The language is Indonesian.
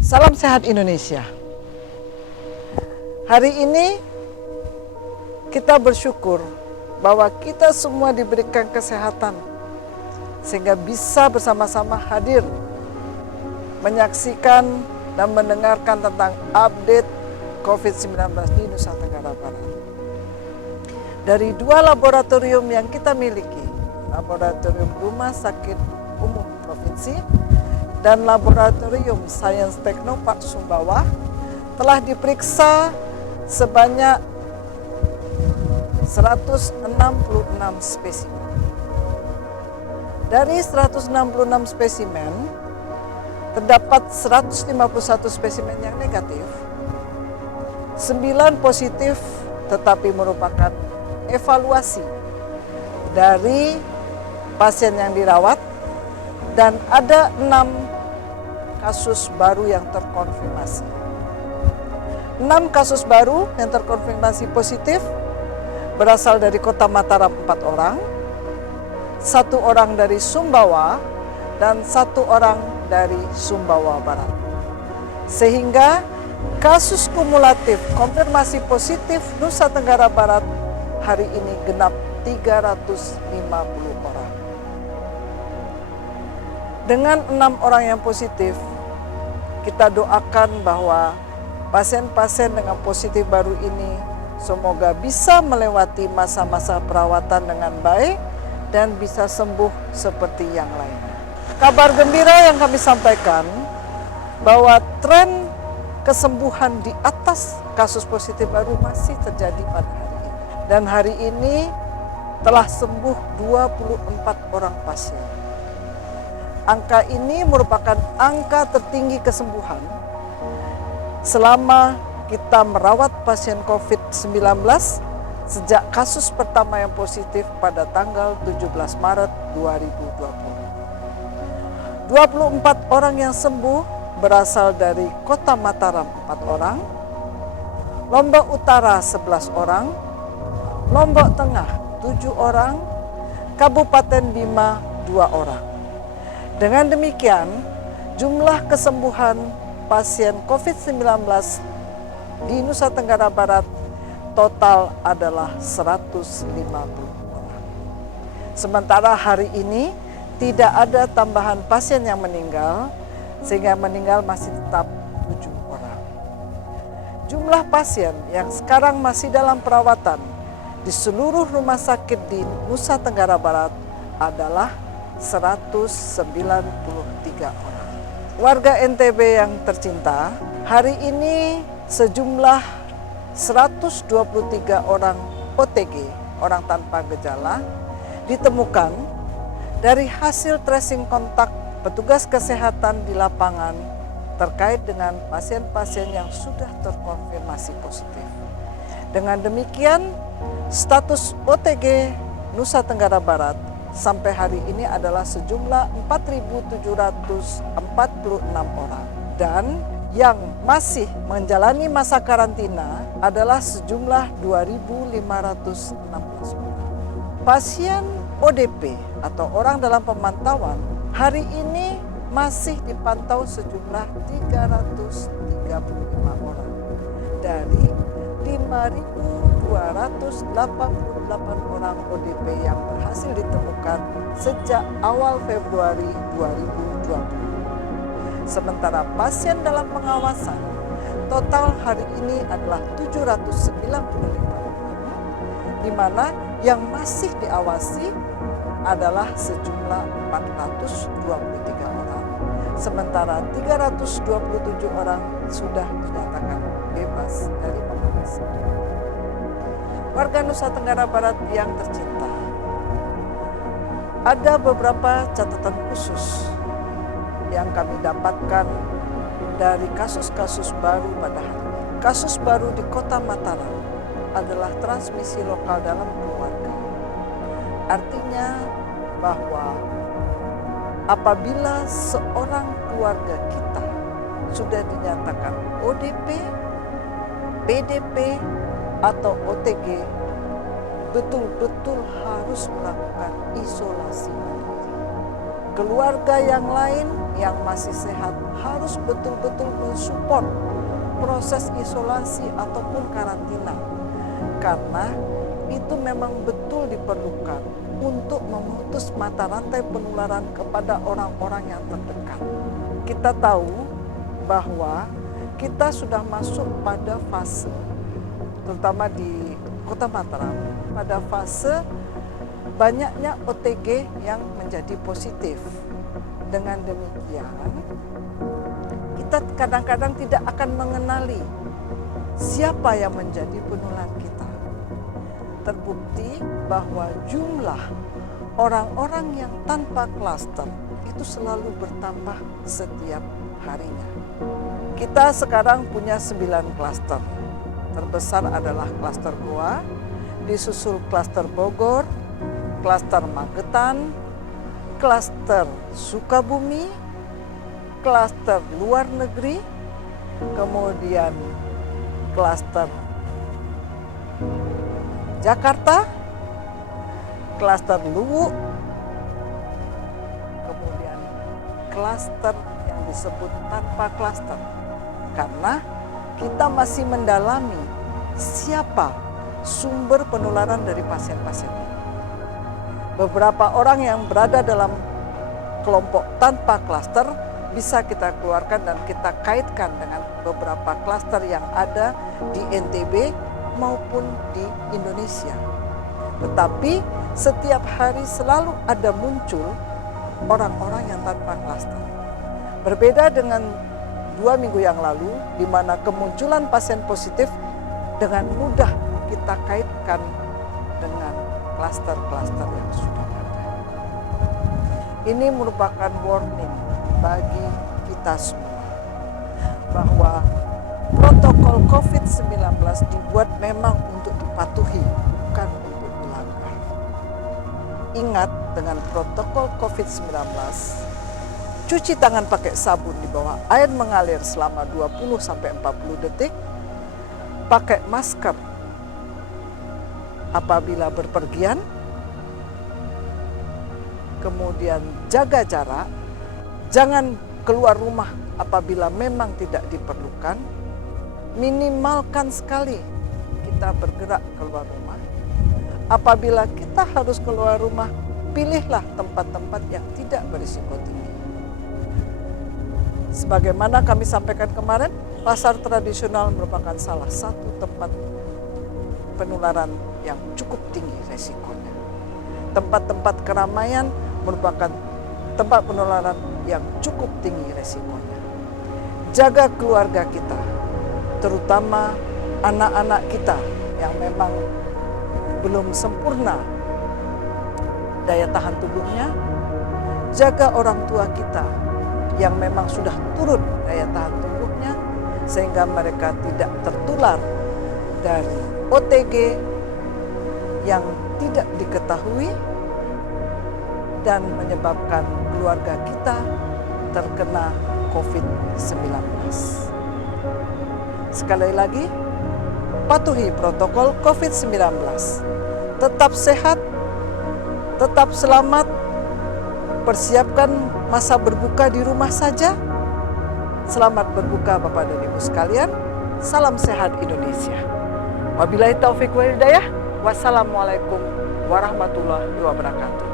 Salam sehat Indonesia. Hari ini kita bersyukur bahwa kita semua diberikan kesehatan sehingga bisa bersama-sama hadir menyaksikan dan mendengarkan tentang update COVID-19 di Nusa Tenggara Barat. Dari dua laboratorium yang kita miliki, Laboratorium Rumah Sakit Umum Provinsi dan Laboratorium Sains Teknopark Sumbawa, telah diperiksa sebanyak 166 spesimen. Dari 166 spesimen, terdapat 151 spesimen yang negatif, 9 positif tetapi merupakan evaluasi dari pasien yang dirawat, dan ada 6 kasus baru yang terkonfirmasi. 6 kasus baru yang terkonfirmasi positif berasal dari Kota Mataram 4 orang, 1 orang dari Sumbawa, dan 1 orang dari Sumbawa Barat. Sehingga kasus kumulatif konfirmasi positif Nusa Tenggara Barat hari ini genap 350 orang. Dengan 6 orang yang positif, kita doakan bahwa pasien-pasien dengan positif baru ini semoga bisa melewati masa-masa perawatan dengan baik dan bisa sembuh seperti yang lainnya. Kabar gembira yang kami sampaikan bahwa tren kesembuhan di atas kasus positif baru masih terjadi pada hari ini. Dan hari ini telah sembuh 24 orang pasien. Angka ini merupakan angka tertinggi kesembuhan selama kita merawat pasien COVID-19 sejak kasus pertama yang positif pada tanggal 17 Maret 2020. 24 orang yang sembuh berasal dari Kota Mataram 4 orang, Lombok Utara 11 orang, Lombok Tengah 7 orang, Kabupaten Bima 2 orang. Dengan demikian, jumlah kesembuhan pasien COVID-19 di Nusa Tenggara Barat total adalah 150 orang. Sementara hari ini tidak ada tambahan pasien yang meninggal, sehingga meninggal masih tetap 7 orang. Jumlah pasien yang sekarang masih dalam perawatan di seluruh rumah sakit di Nusa Tenggara Barat adalah 193 orang. Warga NTB yang tercinta, hari ini sejumlah 123 orang OTG, orang tanpa gejala, ditemukan dari hasil tracing kontak petugas kesehatan di lapangan terkait dengan pasien-pasien yang sudah terkonfirmasi positif. Dengan demikian, status OTG Nusa Tenggara Barat sampai hari ini adalah sejumlah 4.746 orang. Dan yang masih menjalani masa karantina adalah sejumlah 2.516 orang. Pasien ODP atau orang dalam pemantauan hari ini masih dipantau sejumlah 335 orang dari 5.288 orang ODP yang berhasil ditemukan sejak awal Februari 2020. Sementara pasien dalam pengawasan total hari ini adalah 795 orang, di mana yang masih diawasi adalah sejumlah 423 orang. Sementara 327 orang sudah dinyatakan bebas dari pengawasan. Warga Nusa Tenggara Barat yang tercinta, ada beberapa catatan khusus yang kami dapatkan dari kasus-kasus baru pada hari ini. Kasus baru di Kota Mataram adalah transmisi lokal dalam keluarga. Artinya bahwa apabila seorang keluarga kita sudah dinyatakan ODP, PDP, atau OTG, betul-betul harus melakukan isolasi mandiri. keluarga yang lain yang masih sehat harus betul-betul mensupport proses isolasi ataupun karantina, karena itu memang betul diperlukan untuk memutus mata rantai penularan kepada orang-orang yang terdekat. Kita tahu bahwa kita sudah masuk pada fase, terutama di Kota Mataram, pada fase banyaknya OTG yang menjadi positif. Dengan demikian, kita kadang-kadang tidak akan mengenali siapa yang menjadi penular kita. Terbukti bahwa jumlah orang-orang yang tanpa klaster itu selalu bertambah setiap harinya. Kita sekarang punya 9 klaster. Terbesar adalah klaster Goa, disusul klaster Bogor, klaster Magetan, klaster Sukabumi, klaster luar negeri, kemudian klaster Jakarta, klaster Luwu, kemudian klaster yang disebut tanpa klaster. Karena kita masih mendalami siapa sumber penularan dari pasien-pasien ini. Beberapa orang yang berada dalam kelompok tanpa klaster bisa kita keluarkan dan kita kaitkan dengan beberapa klaster yang ada di NTB maupun di Indonesia. Tetapi setiap hari selalu ada muncul orang-orang yang tanpa klaster. Berbeda dengan 2 minggu yang lalu, di mana kemunculan pasien positif dengan mudah kita kaitkan dengan klaster-klaster yang sudah ada. Ini merupakan warning bagi kita semua bahwa protokol COVID-19 dibuat memang untuk dipatuhi, bukan untuk dilanggar. Ingat, dengan protokol COVID-19, cuci tangan pakai sabun di bawah air mengalir selama 20-40 detik, pakai masker apabila berpergian, kemudian jaga jarak, jangan keluar rumah apabila memang tidak diperlukan, minimalkan sekali kita bergerak keluar rumah. Apabila kita harus keluar rumah, pilihlah tempat-tempat yang tidak berisiko tinggi. Sebagaimana kami sampaikan kemarin, pasar tradisional merupakan salah satu tempat penularan yang cukup tinggi resikonya. Tempat-tempat keramaian merupakan tempat penularan yang cukup tinggi resikonya. Jaga keluarga kita, terutama anak-anak kita yang memang belum sempurna daya tahan tubuhnya. Jaga orang tua kita yang memang sudah turun daya tahan tubuhnya, sehingga mereka tidak tertular dari OTG yang tidak diketahui dan menyebabkan keluarga kita terkena COVID-19. Sekali lagi, patuhi protokol COVID-19. Tetap sehat, tetap selamat, persiapkan masa berbuka di rumah saja. Selamat berbuka Bapak dan Ibu sekalian. Salam sehat Indonesia. Wabillahi taufik wal hidayah. Wassalamualaikum warahmatullahi wabarakatuh.